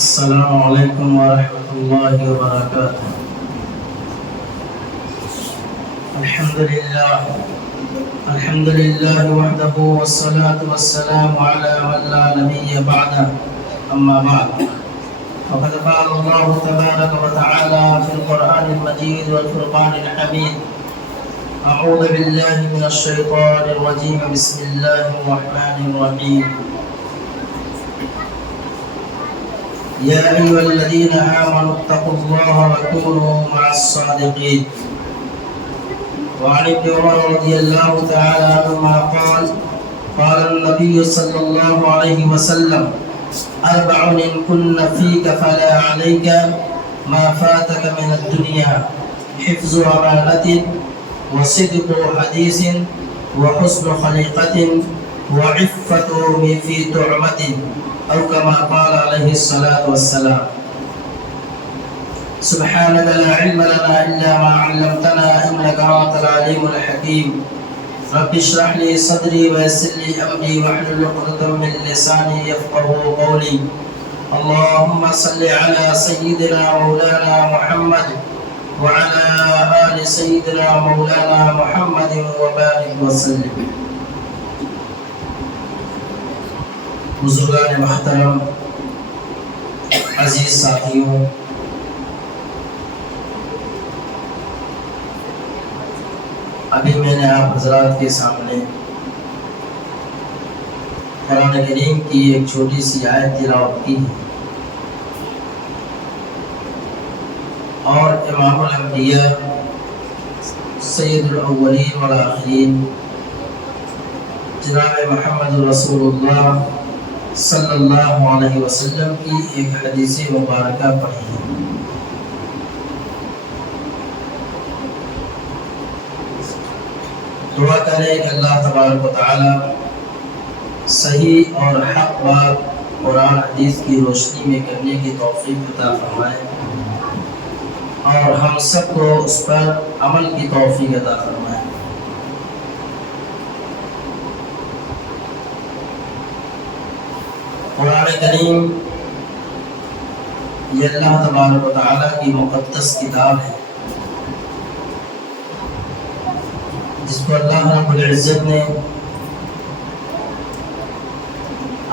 السلام علیکم ورحمۃ اللہ وبرکاتہ۔ الحمد للہ وحدہ والصلاة والسلام علی من لا نبی بعدہ، اما بعد فقد قال اللہ تبارک وتعالی فی القرآن المجید والفرقان الحمید۔ اعوذ باللہ من الشیطان الرجیم، بسم اللہ الرحمن الرحیم۔ يا أيها الذين آمنوا اتقوا الله وكونوا مع الصادقين۔ وعن ابن عمر رضي الله تعالى عنهما قال قال النبي صلى الله عليه وسلم: أربع إن كن فيك فلا عليك ما فاتك من الدنيا: حفظ أمانة، وصدق حديث، وحسن خليقة، وعفة في طعمة، أو كما قال عليه الصلاة والسلام۔ سبحانك لا علم لنا إلا ما علمتنا إنك أنت العليم الحكيم۔ رب اشرح لي صدري ويسر لي أمري واحلل عقدة من لساني يفقهوا قولي۔ اللهم صل على سيدنا مولانا محمد وعلى آل سيدنا مولانا محمد وبارك وسلم۔ بزرگان محترم، عزیز ساتھیوں، ابھی میں نے آپ حضرات کے سامنے قرآن کریم کی ایک چھوٹی سی آیت تلاوت کی ہے، اور امام الانبیاء سید الاولین والآخرین جناب محمد رسول اللہ صلی اللہ علیہ وسلم کی ایک حدیث مبارکہ پڑھی ہے۔ دعا کریں کہ اللہ تبارک و تعالی صحیح اور حق بات قرآن حدیث کی روشنی میں کرنے کی توفیق عطا فرمائے، اور ہم سب کو اس پر عمل کی توفیق عطا فرمائے۔ قرآن کریم یہ اللہ تبارک و تعالیٰ کی مقدس کتاب ہے، جس کو اللہ رب العزت نے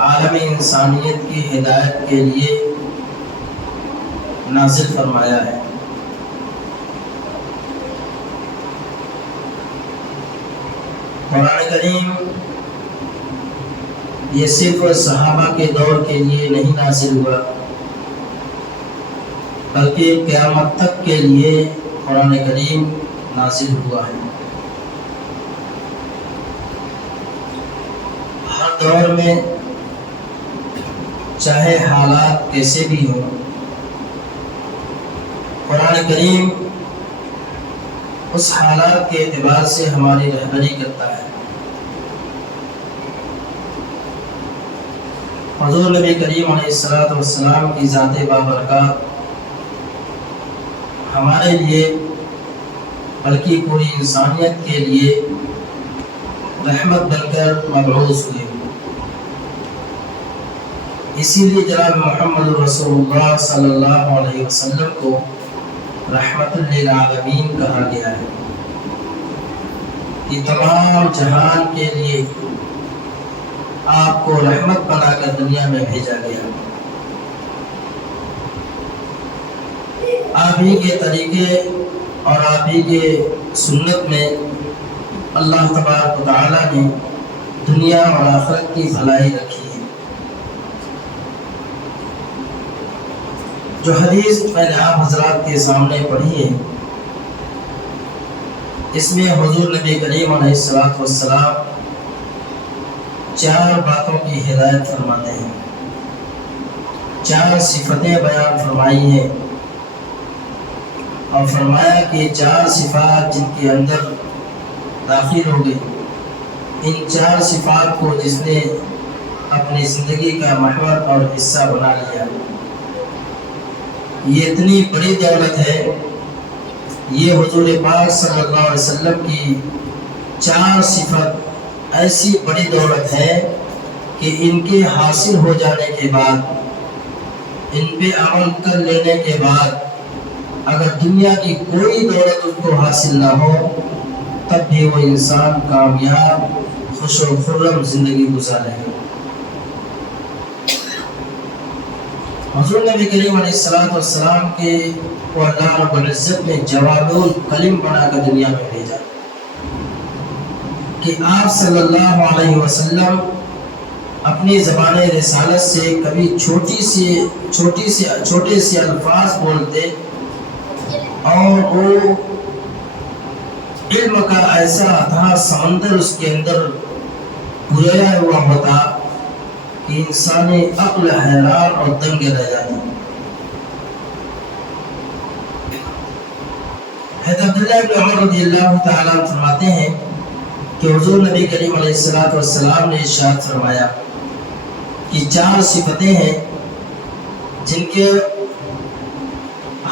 عالم انسانیت کی ہدایت کے لیے نازل فرمایا ہے۔ قرآن کریم یہ صرف صحابہ کے دور کے لیے نہیں نازل ہوا، بلکہ قیامت تک کے لیے قرآن کریم نازل ہوا ہے۔ ہر دور میں چاہے حالات کیسے بھی ہوں، قرآن کریم اس حالات کے اعتبار سے ہماری رہبری کرتا ہے۔ حضور نبی کریم علیہ السلام کی ذات بابرکات ہمارے لیے بلکہ پوری انسانیت کے لیے رحمت بن کر مبعوث ہوئے۔ اسی لیے جناب محمد رسول اللہ صلی اللہ علیہ وسلم کو رحمت للعالمین کہا گیا ہے۔ یہ تمام جہان کے لیے آپ کو رحمت بنا کر دنیا میں بھیجا گیا۔ آپ ہی کے طریقے اور آپ ہی کے سنت میں اللہ تبارک و تعالیٰ نے دنیا اور آخرت کی بھلائی رکھی ہے۔ جو حدیث میں نے آپ حضرات کے سامنے پڑھی ہے، اس میں حضور نبی کریم علیہ السلام چار باتوں کی ہدایت فرماتے ہیں، چار صفتیں بیان فرمائی ہیں، اور فرمایا کہ چار صفات جن کے اندر داخل ہو گئی، ان چار صفات کو جس نے اپنی زندگی کا محور اور حصہ بنا لیا، یہ اتنی بڑی دولت ہے۔ یہ حضور پاک صلی اللہ علیہ وسلم کی چار صفت ایسی بڑی دولت ہے کہ ان کے حاصل ہو جانے کے بعد ان پہ عمل کر لینے کے بعد اگر دنیا کی کوئی دولت اس کو حاصل نہ ہو تب بھی وہ انسان کامیاب خوش و خرم زندگی گزارے گا۔ حضور نبی کریم علیہ السلام کے کو اللہ رب العزت نے جواد الکلم بنا کر دنیا میں بھیجا کہ آپ صلی اللہ علیہ وسلم اپنی زبان رسالت سے کبھی چھوٹے سے الفاظ بولتے اور وہ علم کا ایسا تھا سمندر اس کے اندر گھریا ہوا ہوتا کہ انسانی عقل حیران اور دنگ رہ جاتا۔ حضرت عبداللہ بن عمر رضی اللہ تعالیٰ عنہ فرماتے ہیں کہ حضور نبی کریم علیہ السلام نے ارشاد فرمایا کہ 4 صفتیں ہیں جن کے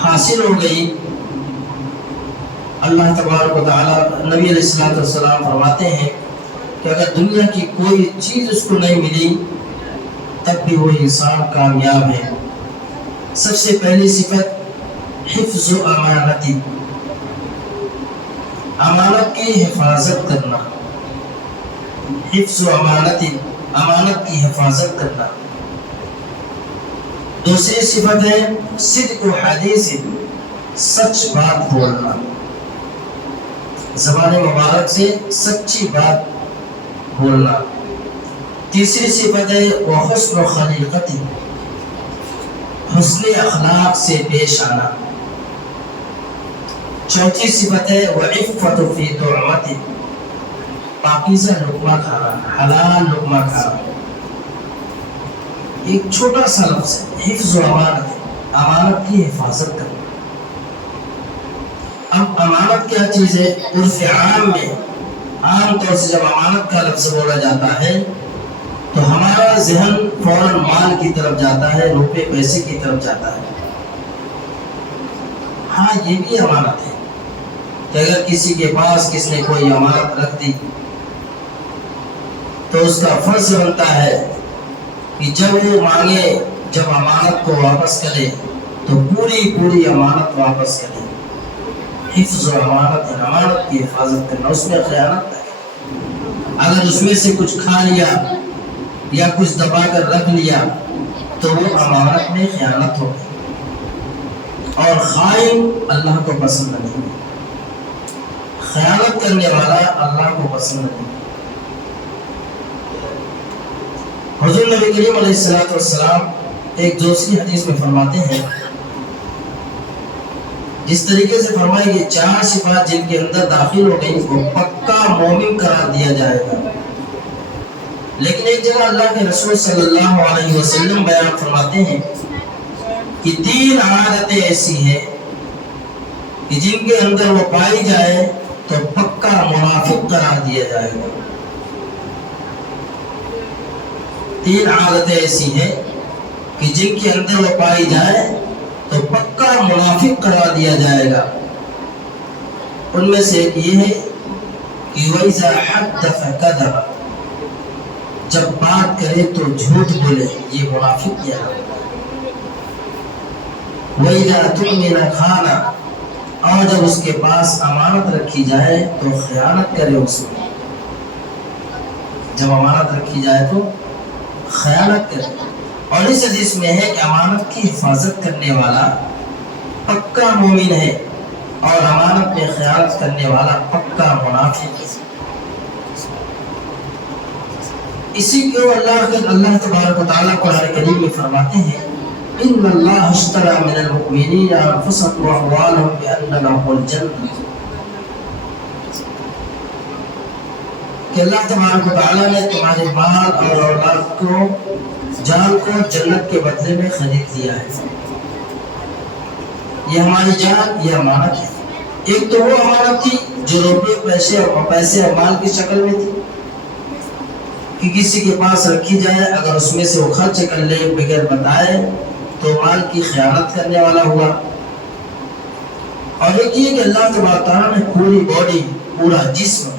حاصل ہو گئی اللہ تبارک و تعالیٰ نبی علیہ السلام فرماتے ہیں کہ اگر دنیا کی کوئی چیز اس کو نہیں ملی تب بھی وہ انسان کامیاب ہے۔ سب سے پہلی صفت حفظ و امانتی، امانت کی حفاظت کرنا، حفظ و امانتی، امانت کی حفاظت کرنا۔ دوسری صفت ہے صدق و حدیث، سچ بات بولنا، زبان مبارک سے سچی بات بولنا۔ تیسری صفت ہے وحسن خلیقت، حسن اخلاق سے پیش آنا۔ چوتھی صفت ہے وعفت فی طعمت، پاکیزہ لقمہ کھانا، حلال لقمہ کھانا۔ ایک چھوٹا سا لفظ ہے حفظ و امانت، امانت کی حفاظت کرنا۔ اب امانت کیا چیز ہے؟ عرف عام میں عام طور سے جب امانت کا لفظ بولا جاتا ہے تو ہمارا ذہن فوراً مال کی طرف جاتا ہے، روپے پیسے کی طرف جاتا ہے۔ ہاں یہ بھی امانت ہے کہ اگر کسی کے پاس کس نے کوئی امانت رکھ دی تو اس کا فرض بنتا ہے کہ جب وہ مانگے، جب امانت کو واپس کرے تو پوری امانت واپس کرے۔ حفظ و امانت ہے، امانت کی حفاظت کرنا، اس میں خیانت ہے۔ اگر اس میں سے کچھ کھا لیا یا کچھ دبا کر رکھ لیا تو وہ امانت میں خیانت ہو گئی، اور خائن اللہ کو پسند نہیں، خیانت کرنے والا اللہ کو پسند نہیں۔ حضور نبی کریم علیہ السلام ایک دوسری حدیث میں فرماتے ہیں، جس طریقے سے فرمائے کہ 4 صفات جن کے اندر داخل ہو گئی وہ پکا مومن قرار دیا جائے گا۔ لیکن ایک جگہ اللہ کے رسول صلی اللہ علیہ وسلم بیان فرماتے ہیں کہ 3 عادتیں ایسی ہیں کہ جن کے اندر وہ پائی جائے تو پکا منافق قرار دیا جائے گا۔ 3 عادتیں ایسی ہیں کہ جن کے اندر وہ پائی جائے تو پکا منافق قرار دیا جائے گا۔ ان میں سے ایک یہ ہے کہ وَإِذَا حَدَّثَ كَذَبَ، جب بات کرے تو جھوٹ بولے، یہ منافق کیا ہے۔ وَإِذَا تُؤْمِنَ خَانَ، اور جب اس کے پاس امانت رکھی جائے تو خیانت کرے اس میں، جب امانت رکھی جائے تو خیانت کرے۔ اور اس حدیث میں ہے کہ امانت کی حفاظت کرنے والا پکا مومن ہے اور امانت میں خیانت کرنے والا پکا منافق ہے۔ اسی کو اللہ تبارک و تعالیٰ قرآن کریم میں فرماتے ہیں ان اللہ اشتری من المؤمنین انفسهم واموالهم بان لهم الجنہ، کہ اللہ تبارک و تعالیٰ نے تمہارے مال اور اولاد کو، جان کو جنت کے بدلے میں خرید لیا ہے۔ یہ ہماری جان، یہ امانت ہے۔ ایک تو وہ امانت تھی جو روپے پیسے اور مال کی شکل میں تھی کہ کسی کے پاس رکھی جائے، اگر اس میں سے وہ خرچ کر لے بغیر بتائے تو مال کی خیانت کرنے والا ہوا۔ اور ایک یہ کہ اللہ تبارک تعالیٰ نے پوری باڈی، پورا جسم،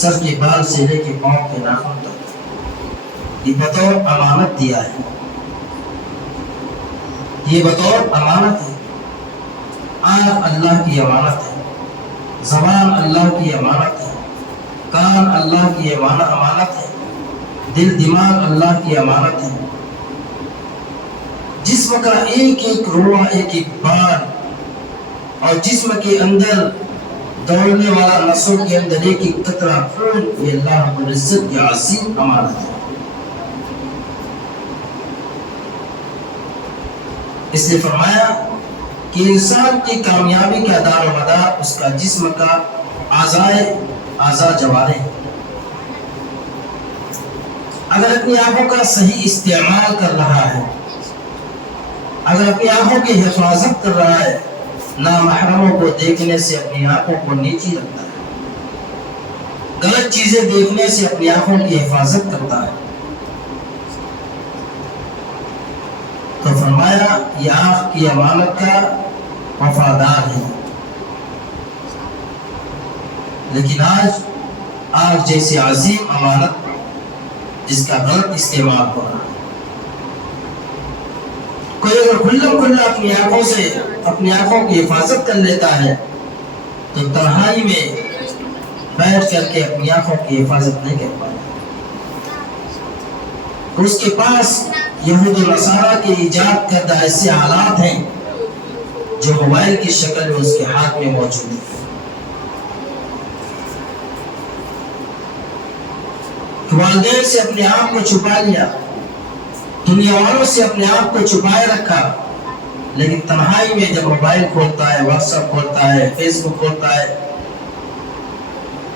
سر کے بال سے لے کے پاؤں کے ناخن تک یہ بطور امانت دیا ہے۔ یہ بطور امانت ہے. آنکھ اللہ کی امانت ہے، زبان اللہ کی امانت ہے، کان اللہ کی امانت ہے، دل دماغ اللہ کی امانت ہے. جسم کا ایک ایک روح، ایک ایک بال، اور جسم کے اندر دوڑنے والا نسوں کے اندر ایک ایک قطرہ خون، یہ اللہ رب العزت کی عظیم امانت ہے. اس نے فرمایا کہ انسان کی کامیابی کا دار و مدار اس کا جسم کا اعضاء جوارح. اگر اپنی آنکھوں کا صحیح استعمال کر رہا ہے، اگر اپنی آنکھوں کی حفاظت کر رہا ہے، نامحرموں کو دیکھنے سے اپنی آنکھوں کو نیچی رکھتا ہے، غلط چیزیں دیکھنے سے اپنی آنکھوں کی حفاظت کرتا ہے، تو فرمایا یہ آنکھ کی امانت کا وفادار ہے. لیکن آج جیسی عظیم امانت جس کا غلط استعمال ہو رہا ہے. کوئی اگر کھلا اپنی آنکھوں سے اپنی آنکھوں کی حفاظت کر لیتا ہے تو تنہائی میں بیٹھ کر کے اپنی آنکھوں کی حفاظت نہیں کر پاتا. اس کے پاس یہود و نصارہ کے ایجاد کردہ ایسے حالات ہیں جو موبائل کی شکل میں اس کے ہاتھ میں موجود ہیں. والدین سے اپنے آپ کو چھپا لیا، دنیا والوں سے اپنے آپ کو چھپائے رکھا، لیکن تنہائی میں جب موبائل کھولتا ہے، واٹس ایپ کھولتا ہے، فیس بک کھولتا ہے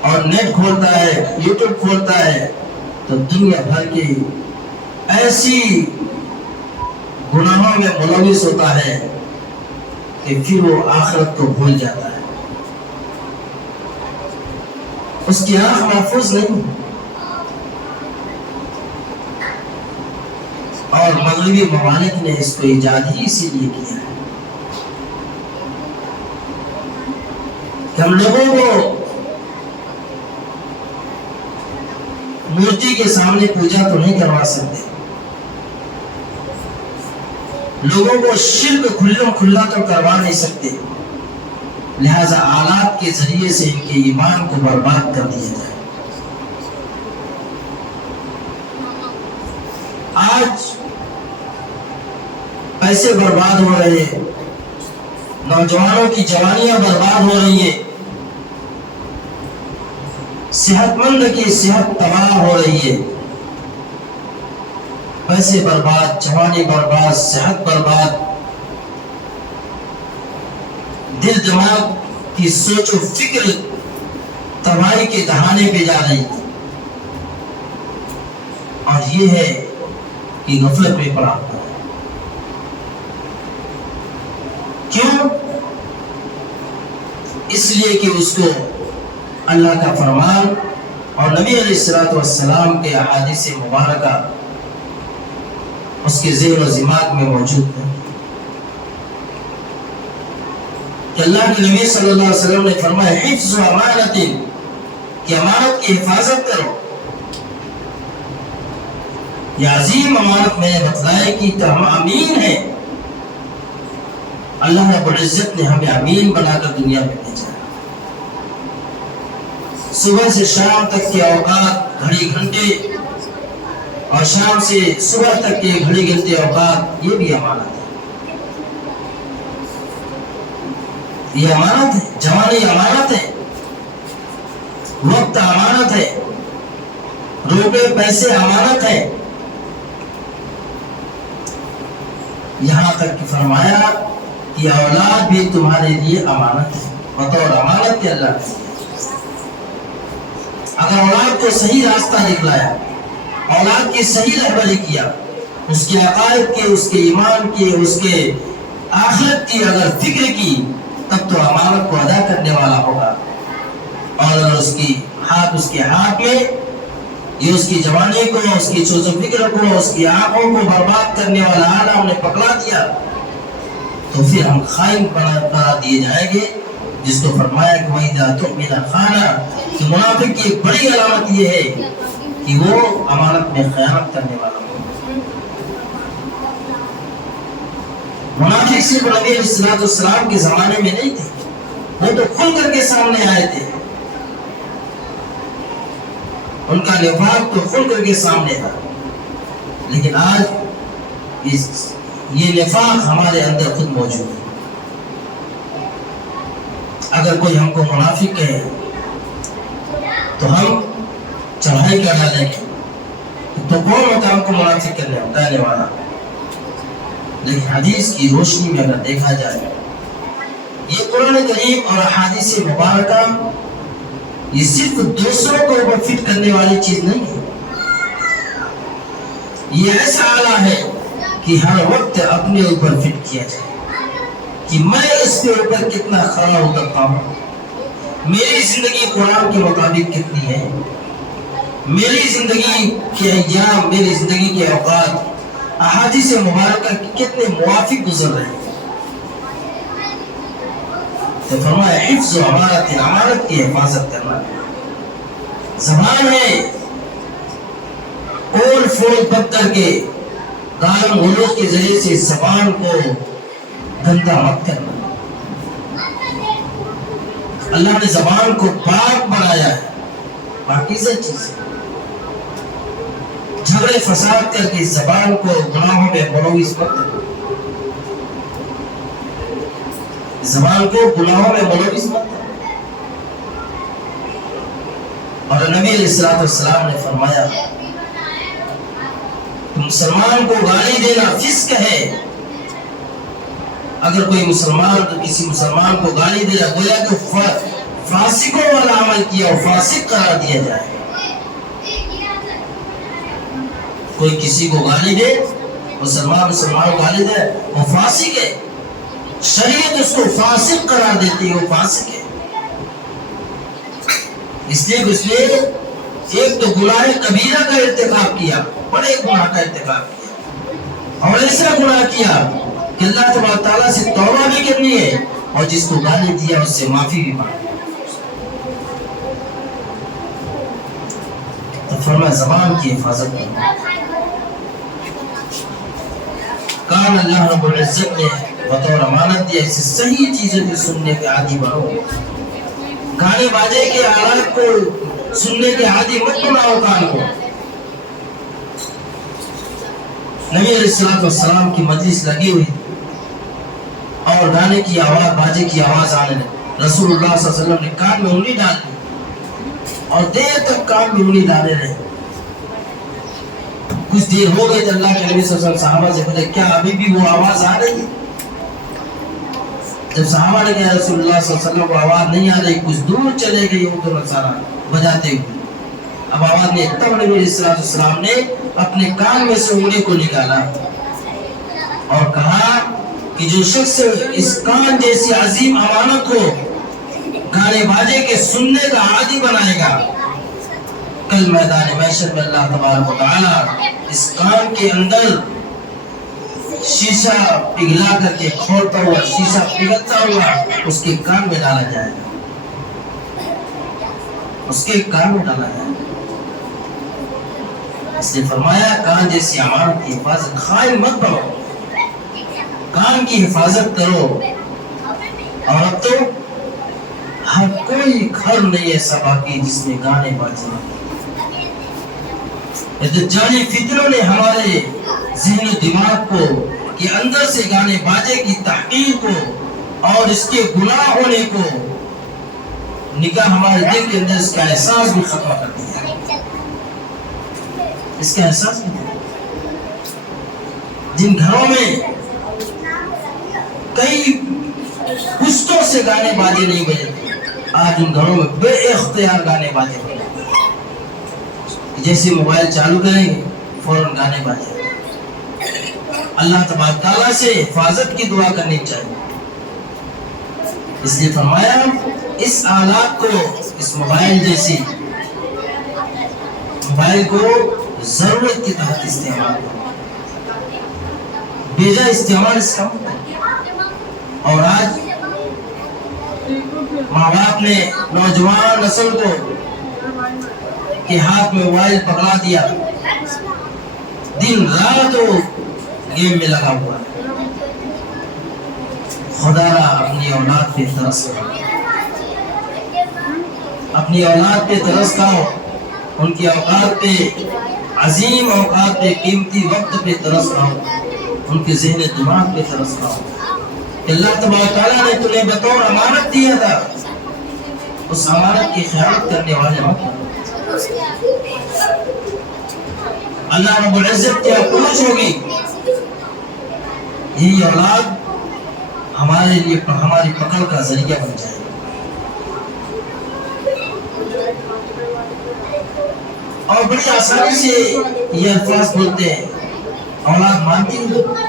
اور نیٹ کھولتا ہے، یوٹیوب کھولتا ہے، تو دنیا بھر کی ایسی گناہوں میں ملوث ہوتا ہے کہ پھر وہ آخرت کو بھول جاتا ہے. اس کی آنکھ محفوظ نہیں. اور مغربی ممالک نے اس کو ایجاد ہی اسی لیے کیا ہے کہ ہم لوگوں کو مورتی کے سامنے پوجا تو نہیں کروا سکتے، لوگوں کو شرک کھلا تو کروا نہیں سکتے، لہذا آلات کے ذریعے سے ان کے ایمان کو برباد کر دیا جائے. آج پیسے برباد ہو رہے ہیں، نوجوانوں کی جوانیاں برباد ہو رہی ہیں، صحت مند کی صحت تباہ ہو رہی ہے. پیسے برباد، جوانی برباد، صحت برباد، دل دماغ کی سوچ و فکر تباہی کے دہانے پہ جا رہی ہے. اور یہ ہے کہ غفلت میں پڑا ہوا ہے. کیوں؟ اس لیے کہ اس کو اللہ کا فرمان اور نبی علیہ السلام کے احادیث مبارکہ اس کے ذہن و دماغ میں موجود ہے کہ اللہ کے نبی صلی اللہ علیہ وسلم نے فرمایا حفظ و امانت، کہ امانت کی حفاظت کرو. یہ عظیم امانت میں نے بتلایا کہ ہم امین ہیں. اللہ رب العزت نے ہمیں امین بنا کر دنیا میں بھیجا. صبح سے شام تک کے اوقات گھڑی گھنٹے، اور شام سے صبح تک کے گھڑی گھنٹے اوقات، یہ بھی امانت ہے. یہ امانت ہے. جوانی امانت ہے، وقت امانت ہے، روپے پیسے امانت ہے. یہاں تک کہ فرمایا کہ اولاد بھی تمہارے لیے امانت ہے، بطور امانت کے اللہ نے. اگر اولاد کو صحیح راستہ دکھلایا، اولاد کی صحیح رہبری کیا، اس کے عقائد کے، اس کے ایمان کی، اس کے آخرت کی اگر فکر کی، تب تو امانت کو ادا کرنے والا ہوگا. اور اگر اس کے ہاتھ میں یہ اس کی جوانی کو، اس کی سوچ و فکر کو، اس کی آنکھوں کو برباد کرنے والا آلہ ہم نے پکڑا دیا، تو پھر ہم خائن قرار دیے جائیں گے. جس کو فرمایا کہ وَإِذَا تُؤْمِنَ خَانَ، کہ منافق کی ایک بڑی علامت یہ ہے کہ وہ امانت میں خیانت کرنے والا ہو. منافق صرف نبی علیہ السلام کے زمانے میں نہیں تھے، وہ تو کھل کر کے سامنے آئے تھے، ان کا نفاق تو کھل کر کے سامنے تھا. لیکن آج یہ نفاق ہمارے اندر خود موجود ہے. اگر کوئی ہم کو منافق کہے تو ہم چڑھائی کر ڈالیں گے، تو کون ہوتا ہے ہم کو منافق کہنے والا؟ لیکن حدیث کی روشنی میں اگر دیکھا جائے، یہ قرآن کریم اور احادیث مبارکہ یہ صرف دوسروں کو اوپر فٹ کرنے والی چیز نہیں ہے، یہ ایسا آلہ ہے کہ ہر وقت اپنے اوپر فٹ کیا جائے کہ میں اس کے اوپر کتنا کھڑا اترتا ہوں، میری زندگی قرآن کے مطابق کتنی ہے، میری زندگی کے ایام، میری زندگی کے اوقات احادیث مبارکہ کے کتنے موافق گزر رہے ہیں. تو فرمایا حفظ و امانت، امانت کی حفاظت کرنا. زبان ہے اور فول پک کر کے گالم غلوظ کے ذریعے سے زبان کو گندا مت کرنا. اللہ نے زبان کو پاک بنایا ہے، پاکیزہ چیز ہے. جھگڑے فساد کر کے زبان کو گناہوں میں ملوث مت کرنا، زبان کو گناہوں میں ملوث مت کرنا. اور نبی علیہ السلام نے فرمایا کہ مسلمان کو گالی دینا فسق ہے. اگر کوئی مسلمان تو کسی مسلمان کو گالی دے رہا، گویا کہ فاسقوں والا عمل کیا اور فاسق قرار دیا جائے. کوئی کسی کو گالی دے، مسلمان کو گالی دے، وہ فاسق ہے. شریعت اس کو فاسق قرار دیتی ہے، وہ فاسق ہے. اس لیے اس نے ایک تو گناہ کبیرہ کا ارتکاب کیا، بڑے گناہ کا ارتکاب کیا، اور ایسا گناہ کیا کہ اللہ تبارک تعالیٰ سے توبہ بھی کرنی ہے، اور جس کو گالی دیا اس سے معافی بھی مانگنی. تو فرمایا زبان کی حفاظت کرنا. کان اللہ رب العزت نے بطور امانت دیا، اسے صحیح چیزیں بھی سننے کے عادی بنو. گانے باجے کے آلات کو سننے کے عادی مت بناؤ کان کو. نبی علیہ السلام کی مجلس لگی ہوئی اور گانے کی آواز، باجے کی آواز آنے لگی. رسول اللہ صلی اللہ علیہ وسلم نے کان میں انگلی ڈال دی اور دیر تک کان میں انگلی ڈالے رہے. کچھ دیر ہو گئی تو اللہ کے نبی صلی اللہ علیہ وسلم صحابہ سے پوچھا کیا ابھی بھی وہ آواز آ رہی ہے؟ جب صحابہ نے کہا رسول اللہ صلی اللہ علیہ وسلم کو آواز نہیں آ رہی، کچھ دور چلے گئی وہ تو نصارہ بجاتے ہوئے. اب آواز نہیں، تب نبی علیہ السلام نے اپنے کان میں سے انگلی کو نکالا اور کہا کہ جو شخص اس کان جیسی عظیم امانت کو گانے باجے کے سننے کا عادی بنائے گا، کل میدان محشر میں اللہ تبارک و تعالی اس کان کے اندر شیشہ پگھلا کر کے کھولتا ہوا، شیشہ پگھلتا ہوا اس کے کان میں ڈالا جائے گا، اس کے کان میں ڈالا جائے گا. اس نے فرمایا کان جیسی امانت کی حفاظت، خائن مت بنو، کان کی حفاظت کرو. اور اب تو ہر کوئی گھر نہیں ایسا باقی جس میں گانے باجے. جعلی فتنوں نے ہمارے ذہن و دماغ کو کہ اندر سے گانے باجے کی تحقیر کو اور اس کے گناہ ہونے کو نگاہ ہمارے دل کے اندر اس کا احساس بھی ختم کر دیا. اس کا احساس بھی جن گھروں میں کئی پشتوں سے گانے باجے نہیں بجتے، آج ان گھروں میں بے اختیار گانے باجے بجتے. جیسے موبائل چالو کریں گے فوراً گانے باجے. اللہ تبارک تعالیٰ سے حفاظت کی دعا کرنی چاہیے. اس لیے فرمایا اس آلات کو، اس موبائل جیسی موبائل کو ضرورت کے تحت استعمال کرو، بیجا استعمال اس کا. اور آج ماں باپ نے نوجوان نسل کو کے ہاتھ میں موبائل پکڑا دیا، دن رات وہ گیم میں لگا ہوا ہے. خدا را اپنی اولاد پہ ترس کھاؤ، اپنی اولاد پہ ترس کھاؤ، ان کی اوقات پہ، عظیم اوقات پہ، قیمتی وقت پہ ترس کھاؤ، ان کے ذہن دماغ پہ ترس کھاؤ۔ اللہ تبارک تعالیٰ نے تمہیں بطور امانت دیا تھا، اس امانت کی خیانت کرنے والے مت بنو۔ اللہ رب العزت کی اپروچ ہوگی، یہی اولاد ہمارے لیے ہماری پکڑ کا ذریعہ بن جائے۔ اور بڑی آسانی سے یہ الفاظ بولتے ہیں، اولاد مانتی نہیں۔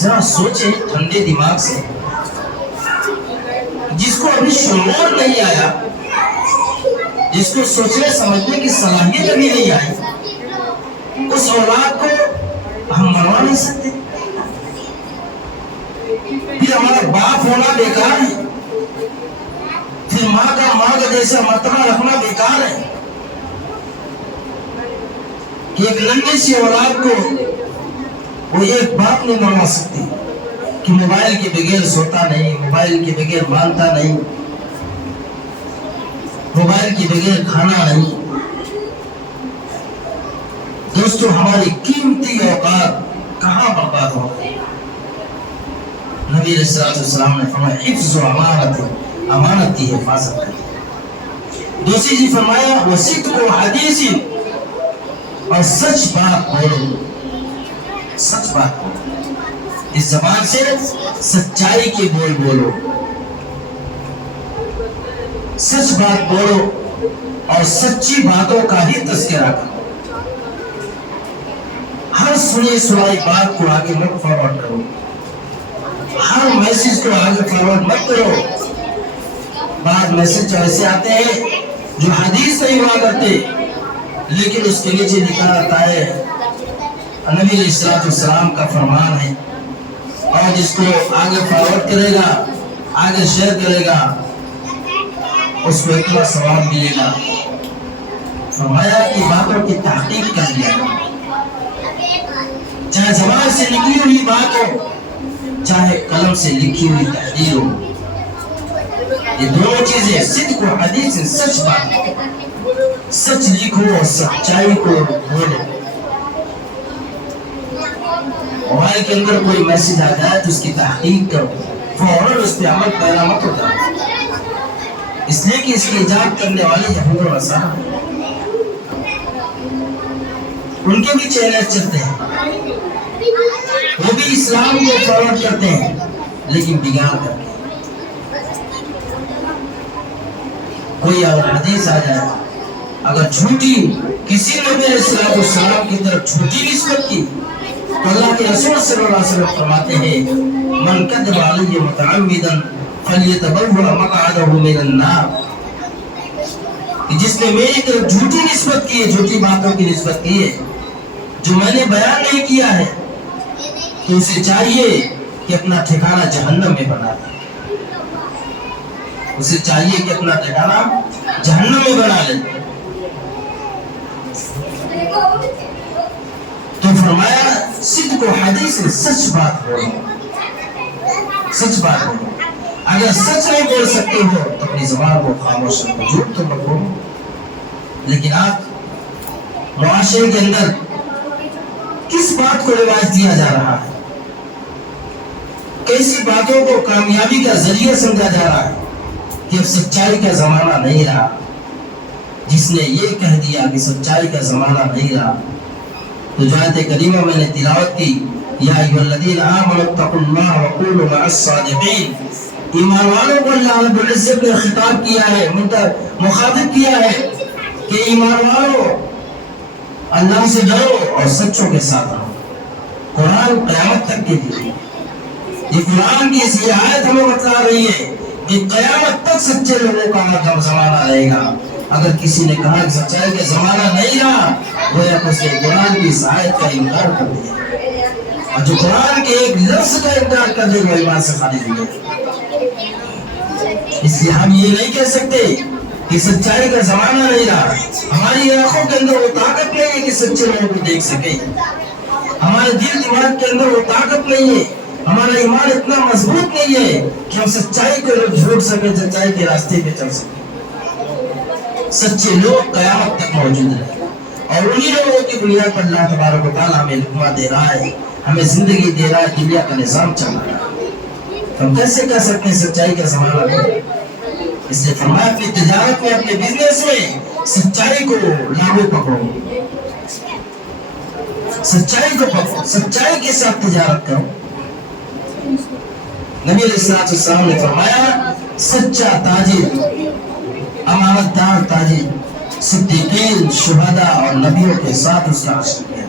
ذرا سوچیں ٹھنڈے دماغ سے، جس کو ابھی شعور نہیں آیا، جس کو سوچنے سمجھنے کی صلاحیت ابھی نہیں آئی، اس اولاد کو ہم منوا نہیں سکتے؟ پھر ہمارا باپ ہونا بیکار ہے، پھر ماں کا جیسا مرتبہ رکھنا بیکار ہے کہ ایک ننھے سی اولاد کو وہ ایک باپ نہیں منوا سکتی کہ موبائل کے بغیر سوتا نہیں، موبائل کے بغیر مانتا نہیں، موبائل کے بغیر کھانا نہیں۔ دوستو، ہماری قیمتی اوقات کہاں برباد ہو گئی؟ نبی علیہ السلام نے فرمایا حفظ و امانت، امانت کی حفاظت کریں۔ دوسری چیز فرمایا وصدق و حدیث، اور سچ بات بولو، سچ بات بولو، اس زبان سے سچائی کے بول بولو، سچ بات بولو اور سچی باتوں کا ہی تذکرہ کرو۔ ہر سنی سنائی بات کو آگے مت فارورڈ کرو، ہر میسج کو آگے فارورڈ مت کرو۔ بعض میسج ایسے آتے ہیں جو حدیث نہیں ہوا کرتے، لیکن اس کے نیچے لکھا رہتا ہے نبی علیہ السلام کا فرمان ہے، اور جس کو آگے فارورڈ کرے گا، آگے شیئر کرے گا، اس کو اتنا ثواب ملے گا۔ فرمایا کہ باتوں کی تحقیق کر لیا، چاہے زبان سے نکلی ہوئی بات ہو، چاہے قلم سے لکھی ہوئی تحریر ہو، یہ دونوں چیزیں صدق و حدیث، سچ بات، سچ لکھو اور سچائی کو بولو۔ موبائل کے اندر کوئی میسج آ جائے تو اس کی تحقیق کرو، فوراً اس پہ عمل پیرا مت ہوتا، اس لیے کہ اس کی ایجاد کرنے والے یہود و نصارہ، ان کے بھی چینل چلتے ہیں، وہ بھی اسلام کو فارورڈ کرتے ہیں، لیکن بگاڑ کر کے۔ کوئی اگر حدیث آ جائے، اگر جھوٹی کسی نبی علیہ السلام کی طرف جھوٹی نسبت کی، تو اللہ کے رسول صلی اللہ علیہ وسلم فرماتے ہیں من کذب علی متعمدا فلیتبوأ مقعدہ من النار، کہ جس نے میری طرف جھوٹی نسبت کی ہے، جھوٹی باتوں کی نسبت کی ہے جو میں نے بیان نہیں کیا ہے، تو اسے چاہیے کہ اپنا ٹھکانہ جہنم میں بنا لے، اسے چاہیے کہ اپنا ٹھکانہ جہنم میں بنا لے۔ تو فرمایا صدق و حدیث، سچ بات بولو، سچ بات بولو۔ اگر سچ نہیں بول سکتے ہو تو اپنی زبان کو خاموش رکھو، جھوٹ تو مت بولو۔ لیکن آپ معاشرے کے اندر کس بات کو رواج دیا جا رہا ہے، کیسی باتوں کو کامیابی کا ذریعہ سمجھا جا رہا ہے کہ اب سچائی کا زمانہ نہیں رہا۔ جس نے یہ کہہ دیا کہ سچائی کا زمانہ نہیں رہا، تو جو آیت کریمہ میں نے تلاوت کی، یا ایھا الذین آمنوا اتقوا اللہ وکونوا مع الصادقین، ایمان والوں کو اللہ رب العزت نے خطاب کیا ہے، مخاطب کیا ہے کہ ایمان والوں اللہ سے ڈرو اور سچوں کے ساتھ رہو۔ قرآن قیامت تک کے لیے، یہ قرآن کی اس آیت ہمیں بتلا رہی ہے کہ قیامت تک سچے لوگوں کا زمانہ رہے گا۔ اگر کسی نے کہا کہ سچائی کا زمانہ نہیں رہا، گویا کہ اس نے قرآن کی اس آیت کا انکار کر دیا، اور جو قرآن کے ایک لفظ کا انکار کر دے وہ ایمان سے خارج ہو گیا۔ اس لیے ہم یہ نہیں کہہ سکتے کہ سچائی کا زمانہ نہیں رہا۔ ہماری آنکھوں کے اندر وہ طاقت نہیں ہے کہ سچے لوگوں کو دیکھ سکے، ہمارے دل دماغ کے اندر وہ طاقت نہیں ہے ہمارا ایمان اتنا مضبوط نہیں ہے کہ ہم سچائی کو جھوٹ سکیں، سچائی کے راستے پہ چل سکیں۔ سچے لوگ قیامت تک موجود ہیں، اور انہی لوگوں کی بنیاد پر اللہ تبارک و تعالیٰ ہمیں حکمہ دے رہا ہے، ہمیں زندگی دے رہا ہے، دنیا کا نظام چل رہا ہے۔ ہم کیسے کہہ سکتے ہیں سچائی کا زمانہ ہے؟ اس نے فرمایا اپنی تجارت میں، اپنے بزنس میں سچائی کو لاگو پکڑو، سچائی کو پکڑو، سچائی کے ساتھ تجارت کرو۔ نبی علیہ السلام نے فرمایا سچا تاجر، امانت دار تاجر صدیقین، شہداء اور نبیوں کے ساتھ اس کا عشر کیا۔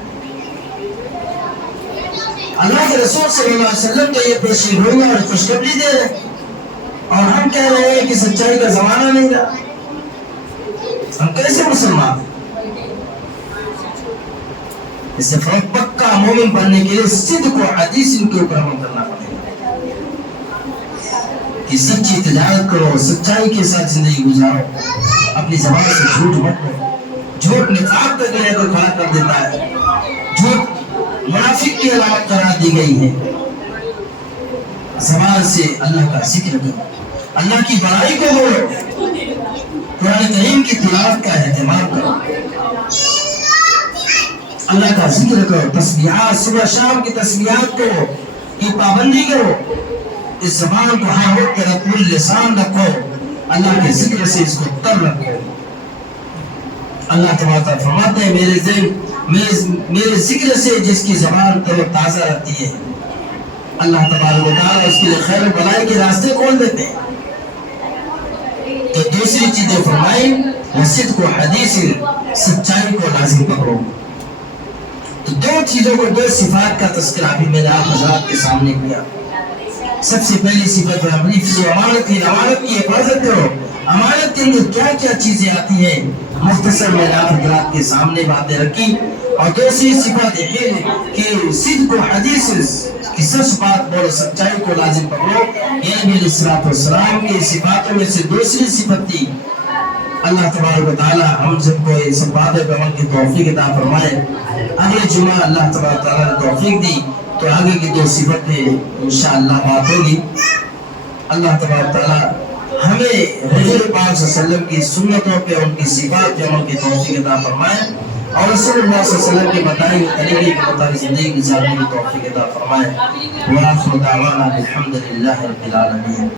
اللہ کے رسول صلی اللہ علیہ وسلم تو یہ پیشی گوئی اور خوشخبری دے رہے، اور ہم کہہ رہے ہیں کہ سچائی کا زمانہ نہیں رہا۔ ہم کیسے مسلمان ہیں؟ اس سے پکا مومن بننے کے لیے صدق و حدیث ان کے اوپر عمل کرنا پڑے گا کہ سچی تجارت کرو، سچائی کے ساتھ زندگی گزارو، اپنی زبان سے جھوٹ مت بولو۔ جھوٹ نفاق کا گلے کو کھڑا کر دیتا ہے، جھوٹ منافق کی علامت قرار دی گئی ہے۔ زبان سے اللہ کا ذکر کرو، اللہ کی بڑائی کو بولو، قرآن کریم کی تلاوت کا اہتمام کرو، اللہ کا ذکر کرو، تسبیحات صبح شام کی تسبیحات کرو، کی پابندی کرو، اس زبان کو ہر وقت رب اللسان رکھو، اللہ کے ذکر سے اس کو تر رکھو۔ اللہ تبارک فرماتے ہیں میرے ذکر سے جس کی زبان تر و تازہ رہتی ہے، اللہ تبارک و تعالیٰ اس کے لیے خیر و بلائی کے راستے کھول دیتے ہیں۔ تو دوسری چیزیں فرمائی صدق و حدیث، سچائی کو لازم پکڑو۔ تو دو چیزوں کو، دو صفات کا تذکرہ بھی میں نے آپ حضرات کے سامنے کیا۔ سب سے پہلی صفت ہے اپنی حفظ و امانت کی حفاظت کرو۔ امانت کے اندر کیا کیا چیزیں آتی ہیں، مختصر میں نے آپ حضرات کے سامنے باتیں رکھی۔ اور دوسری صفت یہ کہ صدق و حدیث کی سچ بات بولو، سچائی کو لازم پکڑو۔ یہ نبی علیہ السلام کی صفاتوں میں سے دوسری صفت تھی۔ اللہ تبارک و تعالی ہم سب کو اس بات پر عمل کی توفیق عطا فرمائے۔ اگلے جمعہ اللہ تبارک و تعالی نے توفیق دی تو آگے کی دو صفتیں انشاءاللہ بات ہوگی۔ اللہ تبارک و تعالی ہمیں حضور پاک صلی اللہ علیہ وسلم کی سنتوں پہ، ان کی صفات پہ عمل کی توفیق عطا فرمائے، اور رسول اللہ صلی اللہ علیہ وسلم کے بتائے ہوئے طریقے کے مطابق زندگی گزارنے کی توفیق عطا فرمائے۔ وآخر دعوانا الحمد للہ رب العالمین۔